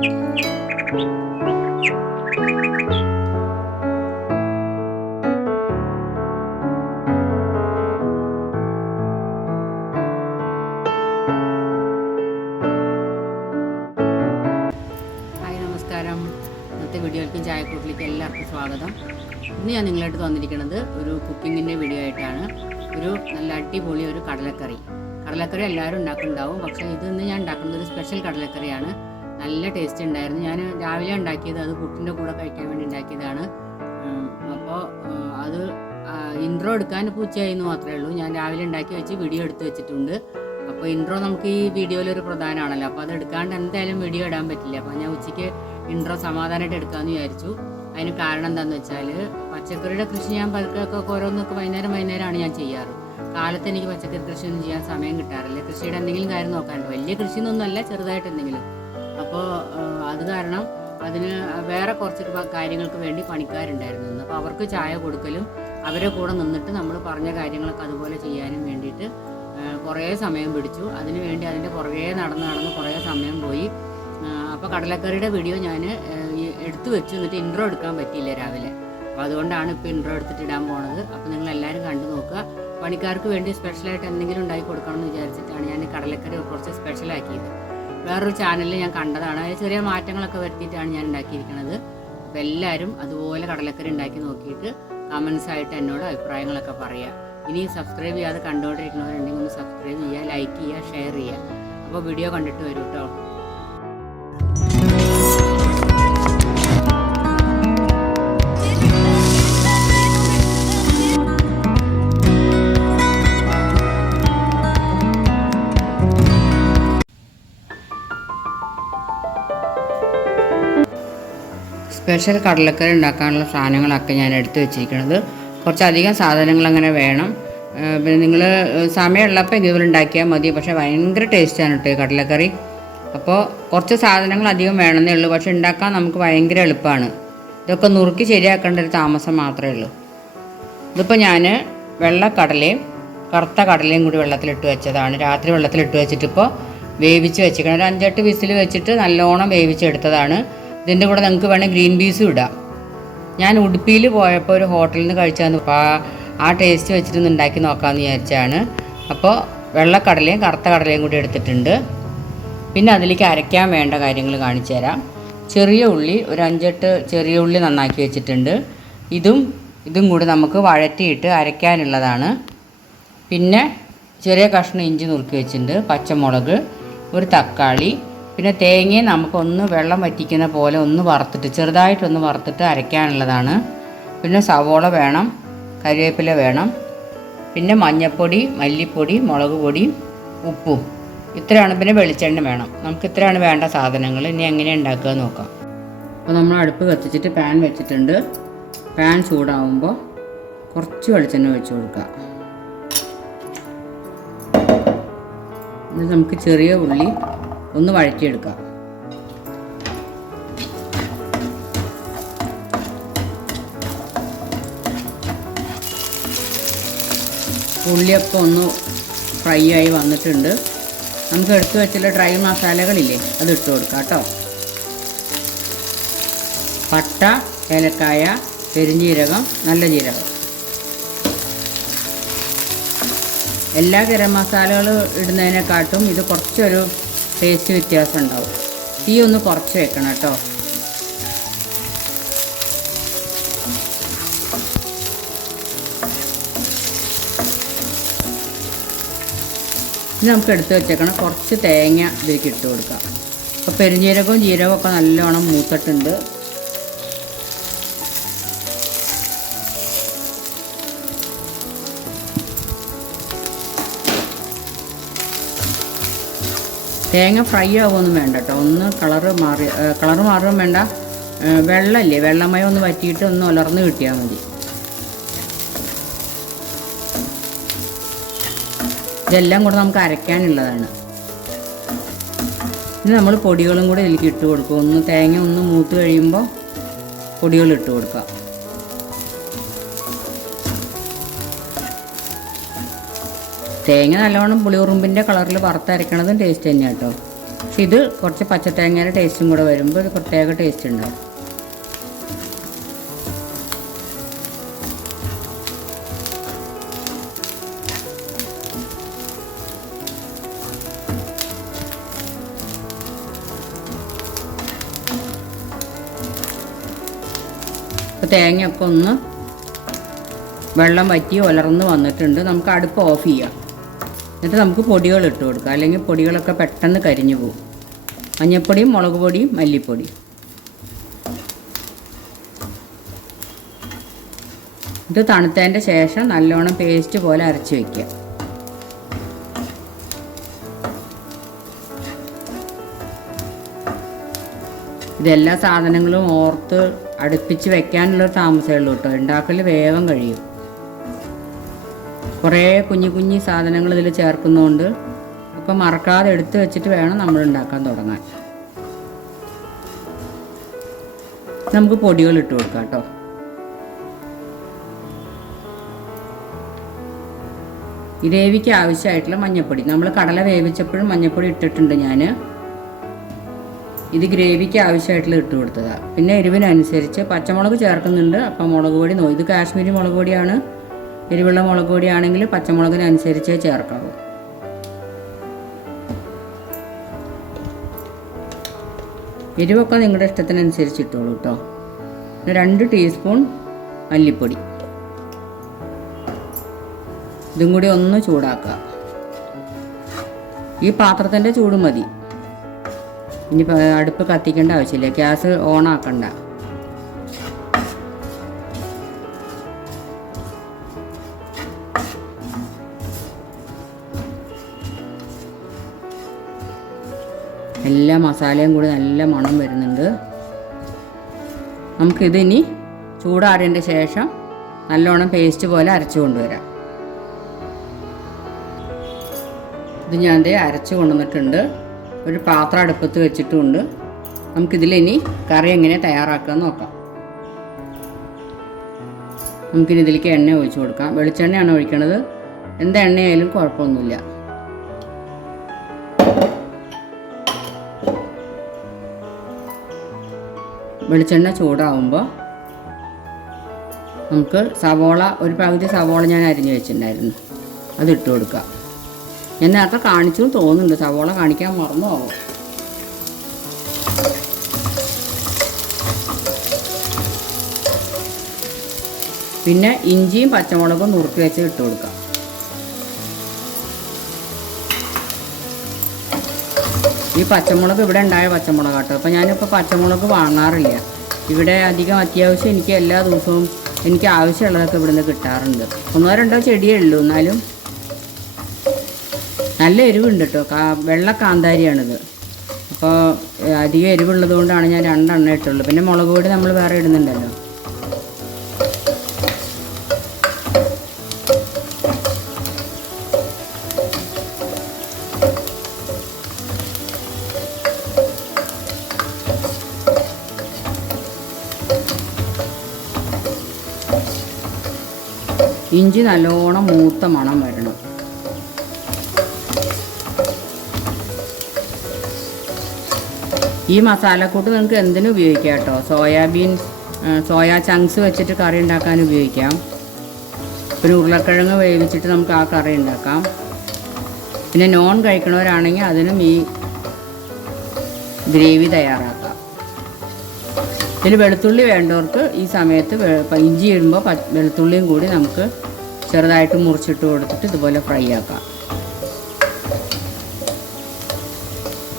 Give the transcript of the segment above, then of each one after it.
ഇന്നത്തെ വീഡിയോയിലേക്കും ചായക്കൂട്ടിലേക്ക് എല്ലാവർക്കും സ്വാഗതം. ഇന്ന് ഞാൻ നിങ്ങളായിട്ട് വന്നിരിക്കുന്നത് ഒരു കുക്കിങ്ങിൻ്റെ വീഡിയോ ആയിട്ടാണ്. ഒരു നല്ല അടിപൊളി ഒരു കടലക്കറി എല്ലാവരും ഉണ്ടാക്കുന്നുണ്ടാവും. പക്ഷേ ഇന്ന് ഞാൻ ഉണ്ടാക്കുന്നത് ഒരു സ്പെഷ്യൽ കടലക്കറിയാണ്. നല്ല ടേസ്റ്റ് ഉണ്ടായിരുന്നു. ഞാൻ രാവിലെ ഉണ്ടാക്കിയത്, അത് പുട്ടിൻ്റെ കൂടെ കഴിക്കാൻ വേണ്ടി ഉണ്ടാക്കിയതാണ്. അപ്പോൾ അത് ഇൻട്രോ എടുക്കാൻ ഉച്ചയായിരുന്നു മാത്രമേ ഉള്ളൂ. ഞാൻ രാവിലെ ഉണ്ടാക്കി വെച്ച് വീഡിയോ എടുത്ത് വെച്ചിട്ടുണ്ട്. അപ്പോൾ ഇൻട്രോ നമുക്ക് ഈ വീഡിയോയിലൊരു പ്രധാനമാണല്ലോ. അപ്പോൾ അത് എടുക്കാണ്ട് എന്തായാലും വീഡിയോ ഇടാൻ പറ്റില്ല. അപ്പോൾ ഞാൻ ഉച്ചയ്ക്ക് ഇൻട്രോ സമാധാനമായിട്ട് എടുക്കാമെന്ന് വിചാരിച്ചു. അതിന് കാരണം എന്താണെന്ന് വെച്ചാൽ, പച്ചക്കറിയുടെ കൃഷി ഞാൻ പതുക്കെ ഓരോന്നൊക്കെ വൈകുന്നേരമാണ് ഞാൻ ചെയ്യാറ്. കാലത്ത് എനിക്ക് പച്ചക്കറി കൃഷിയൊന്നും ചെയ്യാൻ സമയം കിട്ടാറില്ല. കൃഷിയുടെ എന്തെങ്കിലും കാര്യം നോക്കാനുണ്ട്. വലിയ കൃഷിയൊന്നുമല്ല, ചെറുതായിട്ട് എന്തെങ്കിലും. അപ്പോൾ അത് കാരണം അതിന് വേറെ കുറച്ച് കാര്യങ്ങൾക്ക് വേണ്ടി പണിക്കാരുണ്ടായിരുന്നു. അപ്പോൾ അവർക്ക് ചായ കൊടുക്കലും അവരെ കൂടെ നിന്നിട്ട് നമ്മൾ പറഞ്ഞ കാര്യങ്ങളൊക്കെ അതുപോലെ ചെയ്യാനും വേണ്ടിയിട്ട് കുറേ സമയം പിടിച്ചു. അതിന് വേണ്ടി അതിൻ്റെ പുറകെ നടന്ന് കുറേ സമയം പോയി. അപ്പോൾ കടലക്കറിയുടെ വീഡിയോ ഞാൻ എടുത്തു വെച്ചു, എന്നിട്ട് ഇൻട്രോ എടുക്കാൻ പറ്റിയില്ല രാവിലെ. അപ്പോൾ അതുകൊണ്ടാണ് ഇപ്പോൾ ഇൻട്രോ എടുത്തിട്ട് ഇടാൻ പോണത്. അപ്പോൾ നിങ്ങളെല്ലാവരും കണ്ടു നോക്കുക. പണിക്കാർക്ക് വേണ്ടി സ്പെഷ്യലായിട്ട് എന്തെങ്കിലും ഉണ്ടാക്കി കൊടുക്കണമെന്ന് വിചാരിച്ചിട്ടാണ് ഞാൻ കടലക്കറി കുറച്ച് സ്പെഷ്യലാക്കിയത്. വേറൊരു ചാനലിൽ ഞാൻ കണ്ടതാണ്. അതിൽ ചെറിയ മാറ്റങ്ങളൊക്കെ വരുത്തിയിട്ടാണ് ഞാൻ ഉണ്ടാക്കിയിരിക്കുന്നത്. അപ്പോൾ എല്ലാവരും അതുപോലെ കടലക്കറി ഉണ്ടാക്കി നോക്കിയിട്ട് കമൻസ് ആയിട്ട് എന്നോട് അഭിപ്രായങ്ങളൊക്കെ പറയുക. ഇനി സബ്സ്ക്രൈബ് ചെയ്യാതെ കണ്ടുകൊണ്ടിരിക്കുന്നവരുണ്ടെങ്കിൽ ഒന്ന് സബ്സ്ക്രൈബ് ചെയ്യുക, ലൈക്ക് ചെയ്യുക, ഷെയർ ചെയ്യുക. അപ്പോൾ വീഡിയോ കണ്ടിട്ട് വരൂ കേട്ടോ. സ്പെഷ്യൽ കടലക്കറി ഉണ്ടാക്കാനുള്ള സാധനങ്ങളൊക്കെ ഞാൻ എടുത്തു വെച്ചിരിക്കുന്നത്. കുറച്ചധികം സാധനങ്ങൾ അങ്ങനെ വേണം. പിന്നെ നിങ്ങൾ സമയമുള്ളപ്പോൾ ഇതുപോലെ ഉണ്ടാക്കിയാൽ മതി. പക്ഷേ ഭയങ്കര ടേസ്റ്റാണ് കേട്ടോ ഈ കടലക്കറി. അപ്പോൾ കുറച്ച് സാധനങ്ങൾ അധികം വേണമെന്നേ ഉള്ളൂ. പക്ഷേ ഉണ്ടാക്കാൻ നമുക്ക് ഭയങ്കര എളുപ്പമാണ്. ഇതൊക്കെ നുറുക്കി ശരിയാക്കേണ്ട ഒരു താമസം മാത്രമേ ഉള്ളൂ. ഇതിപ്പോൾ ഞാൻ വെള്ളക്കടലയും കറുത്ത കടലയും കൂടി വെള്ളത്തിലിട്ട് വെച്ചതാണ്. രാത്രി വെള്ളത്തിലിട്ട് വെച്ചിട്ടിപ്പോൾ വേവിച്ച് വെച്ചിരിക്കണം. ഒരു 5-8 വിസിൽ വെച്ചിട്ട് നല്ലോണം വേവിച്ചെടുത്തതാണ്. ഇതിൻ്റെ കൂടെ നിങ്ങൾക്ക് വേണമെങ്കിൽ ഗ്രീൻ പീസും ഇടാം. ഞാൻ ഉടുപ്പിയിൽ പോയപ്പോൾ ഒരു ഹോട്ടലിൽ നിന്ന് കഴിച്ചാൽ ആ ടേസ്റ്റ് വെച്ചിട്ടൊന്ന് ഉണ്ടാക്കി നോക്കാമെന്ന് വിചാരിച്ചാണ്. അപ്പോൾ വെള്ളക്കടലയും കറുത്ത കടലയും കൂടി എടുത്തിട്ടുണ്ട്. പിന്നെ അതിലേക്ക് അരയ്ക്കാൻ വേണ്ട കാര്യങ്ങൾ കാണിച്ചു തരാം. ചെറിയ ഉള്ളി ഒരു 5-8 ചെറിയ ഉള്ളി നന്നാക്കി വെച്ചിട്ടുണ്ട്. ഇതും കൂടി നമുക്ക് വഴറ്റിയിട്ട് അരയ്ക്കാനുള്ളതാണ്. പിന്നെ ചെറിയ കഷ്ണം ഇഞ്ചി നുറുക്കി വെച്ചിട്ടുണ്ട്. പച്ചമുളക്, ഒരു തക്കാളി, പിന്നെ തേങ്ങയെ നമുക്കൊന്ന് വെള്ളം വറ്റിക്കുന്ന പോലെ ഒന്ന് വറുത്തിട്ട് ചെറുതായിട്ടൊന്ന് വറുത്തിട്ട് അരയ്ക്കാനുള്ളതാണ്. പിന്നെ സവോള വേണം, കരിവേപ്പില വേണം, പിന്നെ മഞ്ഞൾപ്പൊടി, മല്ലിപ്പൊടി, മുളക് പൊടി, ഉപ്പും. ഇത്രയാണ്. പിന്നെ വെളിച്ചെണ്ണ വേണം. നമുക്ക് ഇത്രയാണ് വേണ്ട സാധനങ്ങൾ. ഇനി എങ്ങനെ ഉണ്ടാക്കുക നോക്കാം. അപ്പോൾ നമ്മൾ അടുപ്പ് കത്തിച്ചിട്ട് പാൻ വെച്ചിട്ടുണ്ട്. പാൻ ചൂടാവുമ്പോൾ കുറച്ച് വെളിച്ചെണ്ണ ഒഴിച്ച് കൊടുക്കുക. എന്നിട്ട് നമുക്ക് ചെറിയ ഉള്ളി ഒന്ന് വഴറ്റിയെടുക്കാം. ഉള്ളിയൊക്കെ ഒന്ന് ഫ്രൈ ആയി വന്നിട്ടുണ്ട്. നമുക്ക് എടുത്തു വെച്ചുള്ള ഡ്രൈ മസാലകളില്ലേ, അത് ഇട്ട് കൊടുക്കാം കേട്ടോ. പട്ട, ഏലക്കായ, പെരുംജീരകം, നല്ല ജീരകം. എല്ലാ ഗരം മസാലകളും ഇടുന്നതിനെക്കാട്ടും ഇത് കുറച്ചൊരു ടേസ്റ്റ് വ്യത്യാസം ഉണ്ടാവും. തീ ഒന്ന് കുറച്ച് വെക്കണം കേട്ടോ. ഇനി നമുക്ക് എടുത്ത് വെച്ചേക്കണം. കുറച്ച് തേങ്ങ ഇതിലേക്ക് ഇട്ട് കൊടുക്കാം. അപ്പോൾ പെരുംജീരകവും ജീരകവും ഒക്കെ നല്ലോണം മൂത്തിട്ടുണ്ട്. തേങ്ങ ഫ്രൈ ആവുമൊന്നും വേണ്ട കേട്ടോ. ഒന്ന് കളറ് മാറുകയും വേണ്ട. വെള്ളമില്ലേ, വെള്ളമയം ഒന്ന് വറ്റിയിട്ട് ഒന്ന് ഉലർന്ന് കിട്ടിയാൽ മതി. ഇതെല്ലാം കൂടെ നമുക്ക് അരയ്ക്കാനുള്ളതാണ്. ഇനി നമ്മൾ പൊടികളും കൂടെ ഇതിലേക്ക് ഇട്ട് കൊടുക്കും. തേങ്ങ ഒന്ന് മൂത്ത് കഴിയുമ്പോൾ പൊടികൾ ഇട്ട് കൊടുക്കാം. തേങ്ങ നല്ലവണ്ണം പുളിയുറുമ്പിൻ്റെ കളറിൽ വറുത്തരക്കണതും ടേസ്റ്റ് തന്നെയാണ് കേട്ടോ. പക്ഷെ ഇത് കുറച്ച് പച്ചത്തേങ്ങയുടെ ടേസ്റ്റും കൂടെ വരുമ്പോൾ ഒരു പ്രത്യേക ടേസ്റ്റ് ഉണ്ടാവും. അപ്പോൾ തേങ്ങയൊക്കെ ഒന്ന് വെള്ളം വറ്റി ഉലർന്ന് വന്നിട്ടുണ്ട്. നമുക്ക് അടുപ്പ് ഓഫ് ചെയ്യാം. എന്നിട്ട് നമുക്ക് പൊടികൾ ഇട്ട് കൊടുക്കാം, അല്ലെങ്കിൽ പൊടികളൊക്കെ പെട്ടെന്ന് കരിഞ്ഞു പോകും. മഞ്ഞൾപ്പൊടിയും മുളക് പൊടിയും മല്ലിപ്പൊടിയും. ഇത് തണുത്തതിൻ്റെ ശേഷം നല്ലോണം പേസ്റ്റ് പോലെ അരച്ച് വയ്ക്കുക. ഇതെല്ലാ സാധനങ്ങളും ഓർത്ത് അടുപ്പിച്ച് വെക്കാനുള്ളൊരു താമസമേ ഉള്ളൂ കേട്ടോ. ഉണ്ടാക്കൽ വേഗം കഴിയും. കുറേ കുഞ്ഞു കുഞ്ഞു സാധനങ്ങൾ ഇതിൽ ചേർക്കുന്നതുകൊണ്ട് ഇപ്പം മറക്കാതെ എടുത്ത് വെച്ചിട്ട് വേണം നമ്മൾ ഉണ്ടാക്കാൻ തുടങ്ങാൻ. നമുക്ക് പൊടികൾ ഇട്ട് കൊടുക്കാം കേട്ടോ. ഗ്രേവിക്ക് ആവശ്യമായിട്ടുള്ള മഞ്ഞൾപ്പൊടി, നമ്മൾ കടല വേവിച്ചപ്പോഴും മഞ്ഞൾപ്പൊടി ഇട്ടിട്ടുണ്ട് ഞാൻ. ഇത് ഗ്രേവിക്ക് ആവശ്യമായിട്ടുള്ള ഇട്ട് കൊടുത്തതാണ്. പിന്നെ എരിവിനനുസരിച്ച് പച്ചമുളക് ചേർക്കുന്നുണ്ട്. അപ്പം മുളക് പൊടി ഇത് കാശ്മീരി മുളക് പൊടിയാണ്. എരിവുള്ള മുളക് പൊടിയാണെങ്കിൽ പച്ചമുളകിനനുസരിച്ചേ ചേർക്കാവൂ. എരിവൊക്കെ നിങ്ങളുടെ ഇഷ്ടത്തിനനുസരിച്ച് ഇട്ടോളൂ കേട്ടോ. 2 ടീസ്പൂൺ മല്ലിപ്പൊടി. ഇതും കൂടി ഒന്ന് ചൂടാക്കുക. ഈ പാത്രത്തിൻ്റെ ചൂട് മതി. ഇനി അടുപ്പ് കത്തിക്കേണ്ട ആവശ്യമില്ല, ഗ്യാസ് ഓണാക്കണ്ട. എല്ലാ മസാലയും കൂടി നല്ല മണം വരുന്നുണ്ട്. നമുക്കിതിനി ചൂടാറിയതിൻ്റെ ശേഷം നല്ലോണം പേസ്റ്റ് പോലെ അരച്ചു കൊണ്ടുവരാം. ഇത് ഞാൻ അരച്ച് കൊണ്ടുവന്നിട്ടുണ്ട്. ഒരു പാത്രം അടുപ്പത്ത് വെച്ചിട്ടുമുണ്ട്. നമുക്കിതിലിനി കറി എങ്ങനെ തയ്യാറാക്കാമെന്ന് നോക്കാം. നമുക്കിനി ഇതിലേക്ക് എണ്ണ ഒഴിച്ചു കൊടുക്കാം. വെളിച്ചെണ്ണയാണ് ഒഴിക്കണത്. എന്ത് എണ്ണയായാലും കുഴപ്പമൊന്നുമില്ല. വെളിച്ചെണ്ണ ചൂടാവുമ്പോൾ നമുക്ക് സവോള, ഒരു പകുതി സവോള ഞാൻ അരിഞ്ഞു വെച്ചിട്ടുണ്ടായിരുന്നു, അതിട്ട് കൊടുക്കാം. ഞാൻ നേരത്തെ കാണിച്ചു തോന്നുന്നുണ്ട്, സവോള കാണിക്കാൻ മറന്നു പോവും. പിന്നെ ഇഞ്ചിയും പച്ചമുളകും നുറുക്കി വെച്ച് ഇട്ട് കൊടുക്കാം. ഈ പച്ചമുളക് ഇവിടെ ഉണ്ടായ പച്ചമുളക് കേട്ടോ. അപ്പോൾ ഞാനിപ്പോൾ പച്ചമുളക് വാങ്ങാറില്ല. ഇവിടെ അധികം അത്യാവശ്യം എനിക്ക് എല്ലാ ദിവസവും എനിക്ക് ആവശ്യമുള്ളതൊക്കെ ഇവിടുന്ന് കിട്ടാറുണ്ട്. 1-2 ചെടിയേ ഉള്ളൂ, എന്നാലും നല്ല എരിവുണ്ട് കേട്ടോ. വെള്ള കാന്താരിയാണിത്. അപ്പോൾ അധികം എരിവുള്ളത് കൊണ്ടാണ് ഞാൻ 2 എണ്ണ ഇട്ടുള്ളൂ. പിന്നെ മുളക് പൊടി നമ്മൾ വേറെ ഇടുന്നുണ്ടല്ലോ. ഇഞ്ചി നല്ലോണം മൂത്ത മണം വരണം. ഈ മസാലക്കൂട്ട് നിങ്ങൾക്ക് എന്തിനും ഉപയോഗിക്കാം കേട്ടോ. സോയാ ചങ്ക്സ് വെച്ചിട്ട് കറി ഉണ്ടാക്കാൻ ഉപയോഗിക്കാം. പിന്നെ ഉരുളക്കിഴങ്ങ് വേവിച്ചിട്ട് നമുക്ക് ആ കറി ഉണ്ടാക്കാം. പിന്നെ നോൺ കഴിക്കണവരാണെങ്കിൽ അതിനും ഈ ഗ്രേവി തയ്യാറാക്കാം. ഇതിൽ വെളുത്തുള്ളി വേണ്ടവർക്ക് ഈ സമയത്ത് ഇഞ്ചി ഇടുമ്പോൾ വെളുത്തുള്ളിയും കൂടി നമുക്ക് ചെറുതായിട്ട് മുറിച്ചിട്ട് കൊടുത്തിട്ട് ഇതുപോലെ ഫ്രൈ ആക്കാം.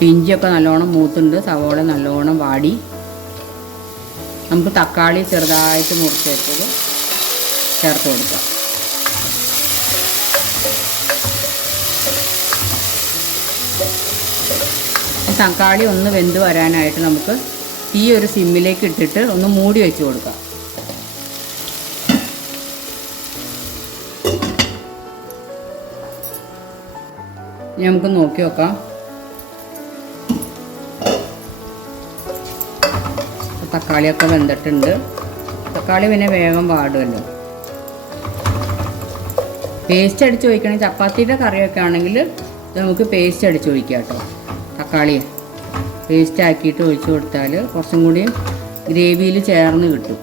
ഇഞ്ചിയൊക്കെ നല്ലോണം മൂത്തുണ്ട്, സവോള നല്ലോണം വാടി. നമുക്ക് തക്കാളി ചെറുതായിട്ട് മുറിച്ച് വെച്ചത് ചേർത്ത് കൊടുക്കാം. തക്കാളി ഒന്ന് വെന്ത് വരാനായിട്ട് നമുക്ക് ഈ ഒരു സിമ്മിലേക്ക് ഇട്ടിട്ട് ഒന്ന് മൂടി വെച്ച് കൊടുക്കാം. ഇനി നമുക്ക് നോക്കി നോക്കാം. തക്കാളിയൊക്കെ വെന്തിട്ടുണ്ട്. തക്കാളി പിന്നെ വേഗം വാടുമല്ലോ. പേസ്റ്റ് അടിച്ച് ഒഴിക്കണമെങ്കിൽ ചപ്പാത്തിയുടെ കറിയൊക്കെ ആണെങ്കിൽ നമുക്ക് പേസ്റ്റ് അടിച്ച് ഒഴിക്കാം കേട്ടോ. തക്കാളി പേസ്റ്റ് ആക്കിയിട്ട് ഒഴിച്ചു കൊടുത്താൽ കുറച്ചും കൂടി ഗ്രേവിയിൽ ചേർന്ന് കിട്ടും.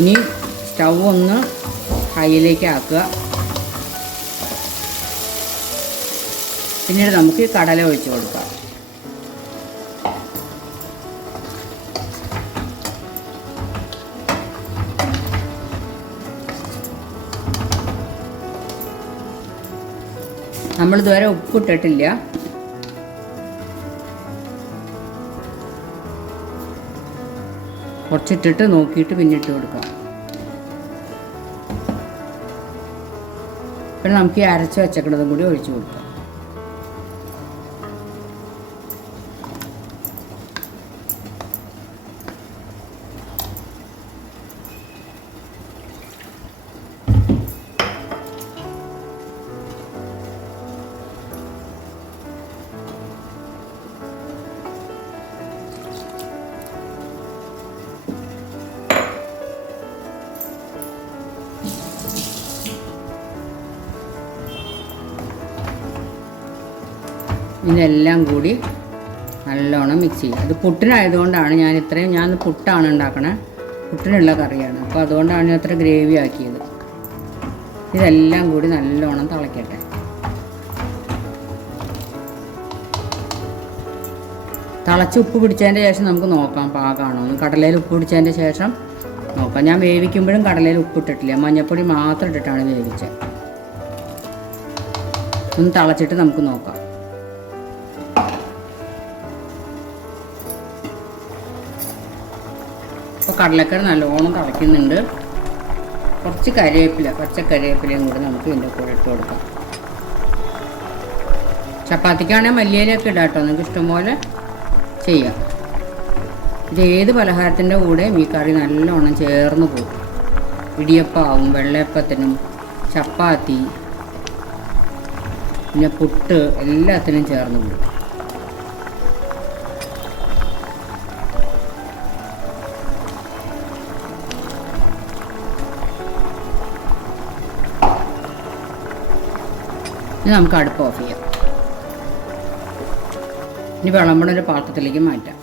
ഇനി സ്റ്റൗ ഒന്ന് ഹൈയിലേക്ക് ആക്കുക. പിന്നീട് നമുക്ക് കടല ഒഴിച്ച് കൊടുക്കാം. നമ്മളിതുവരെ ഉപ്പിട്ടിട്ടില്ല. കുറച്ചിട്ടിട്ട് നോക്കിയിട്ട് പിന്നെ ഇട്ട് കൊടുക്കാം. പിന്നെ നമുക്ക് ഈ അരച്ച് വെച്ചേക്കുന്നതും കൂടി ഒഴിച്ചു കൊടുക്കാം. ഇതെല്ലാം കൂടി നല്ലോണം മിക്സ് ചെയ്യുക. ഇത് പുട്ടിനായതുകൊണ്ടാണ് ഞാൻ പുട്ടാണ് ഉണ്ടാക്കണേ, പുട്ടിനുള്ള കറിയാണ്. അപ്പോൾ അതുകൊണ്ടാണ് ഞാൻ അത്ര ഗ്രേവി ആക്കിയത്. ഇതെല്ലാം കൂടി നല്ലോണം തിളയ്ക്കട്ടെ. തിളച്ച് ഉപ്പ് പിടിച്ചതിൻ്റെ ശേഷം നമുക്ക് നോക്കാം പാകമാണോ എന്ന്. കടലയിൽ ഉപ്പ് പിടിച്ചതിൻ്റെ ശേഷം നോക്കാം. ഞാൻ വേവിക്കുമ്പോഴും കടലയിൽ ഉപ്പ് ഇട്ടിട്ടില്ല, മഞ്ഞൾപ്പൊടി മാത്രം ഇട്ടിട്ടാണ് വേവിച്ചത്. ഒന്ന് തിളച്ചിട്ട് നമുക്ക് നോക്കാം. അപ്പോൾ കടലക്കറി നല്ലോണം തിളയ്ക്കുന്നുണ്ട്. കുറച്ച് കരിവേപ്പില, പച്ചക്കറിവേപ്പിലയും കൂടി നമുക്ക് ഇതിൻ്റെ കൂടെ ഇട്ട് കൊടുക്കാം. ചപ്പാത്തിക്കാണെങ്കിൽ മല്ലിയിലൊക്കെ ഇടാം കേട്ടോ, നിങ്ങൾക്ക് ഇഷ്ടംപോലെ ചെയ്യാം. ഇത് ഏത് പലഹാരത്തിൻ്റെ കൂടെയും ഈ കറി നല്ലോണം ചേർന്ന് പോകും. ഇടിയപ്പമാവും, വെള്ളയപ്പത്തിനും, ചപ്പാത്തി, പിന്നെ പുട്ട് എല്ലാത്തിനും ചേർന്ന് പോകും. ഇനി നമുക്ക് അടുപ്പ് ഓഫ് ചെയ്യാം. ഇനി വിളമ്പണ ഒരു പാത്രത്തിലേക്ക് മാറ്റാം.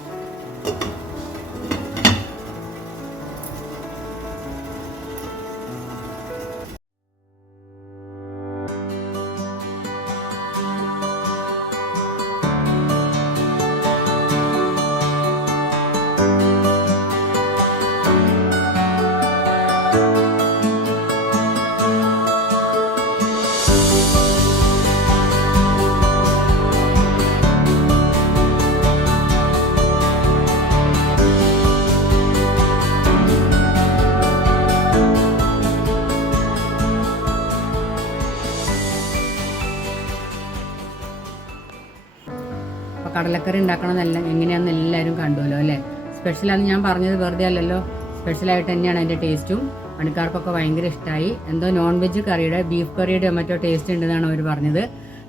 കടലക്കറി ഉണ്ടാക്കണമെന്നെല്ലാം എങ്ങനെയാണെന്ന് എല്ലാവരും കണ്ടുവല്ലോ അല്ലേ. സ്പെഷ്യലാണെന്ന് ഞാൻ പറഞ്ഞത് വെറുതെ അല്ലല്ലോ, സ്പെഷ്യലായിട്ട് തന്നെയാണ് അതിൻ്റെ ടേസ്റ്റും. പണിക്കാർക്കൊക്കെ ഭയങ്കര ഇഷ്ടമായി. എന്തോ നോൺ വെജ് കറിയുടെ, ബീഫ് കറിയുടെ മറ്റോ ടേസ്റ്റ് ഉണ്ടെന്നാണ് അവർ പറഞ്ഞത്.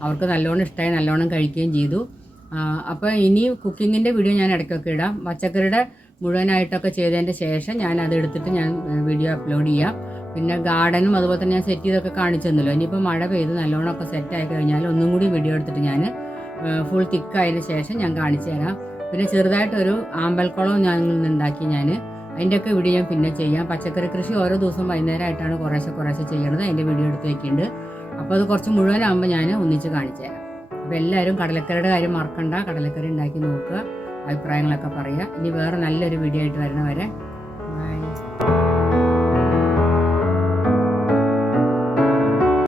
അവർക്ക് നല്ലോണം ഇഷ്ടമായി, നല്ലോണം കഴിക്കുകയും ചെയ്തു. അപ്പോൾ ഇനി കുക്കിങ്ങിൻ്റെ വീഡിയോ ഞാൻ ഇടയ്ക്കൊക്കെ ഇടാം. പച്ചക്കറിയുടെ മുഴുവനായിട്ടൊക്കെ ചെയ്തതിൻ്റെ ശേഷം ഞാൻ അത് എടുത്തിട്ട് ഞാൻ വീഡിയോ അപ്ലോഡ് ചെയ്യാം. പിന്നെ ഗാർഡനും അതുപോലെ തന്നെ ഞാൻ സെറ്റ് ചെയ്തൊക്കെ കാണിച്ചു തന്നല്ലോ. ഇനിയിപ്പോൾ മഴ പെയ്ത് നല്ലോണമൊക്കെ സെറ്റായി കഴിഞ്ഞാൽ ഒന്നും കൂടി വീഡിയോ എടുത്തിട്ട് ഞാൻ ഫുൾ തിക്കായതിന് ശേഷം ഞാൻ കാണിച്ചു തരാം. പിന്നെ ചെറുതായിട്ടൊരു ആമ്പൽക്കുളവും ഞാൻ ഉണ്ടാക്കി. അതിൻ്റെയൊക്കെ വീഡിയോ ഞാൻ പിന്നെ ചെയ്യാം. പച്ചക്കറി കൃഷി ഓരോ ദിവസം വൈകുന്നേരമായിട്ടാണ് കുറേശ്ശെ ചെയ്യണത്. അതിൻ്റെ വീഡിയോ എടുത്ത് വയ്ക്കുന്നുണ്ട്. അപ്പോൾ അത് കുറച്ച് മുഴുവനാകുമ്പോൾ ഞാൻ ഒന്നിച്ച് കാണിച്ചു തരാം. അപ്പോൾ എല്ലാവരും കടലക്കറിയുടെ കാര്യം മറക്കണ്ട, കടലക്കറി ഉണ്ടാക്കി നോക്കുക, അഭിപ്രായങ്ങളൊക്കെ പറയുക. ഇനി വേറെ നല്ലൊരു വീഡിയോ ആയിട്ട് വരണ വരെ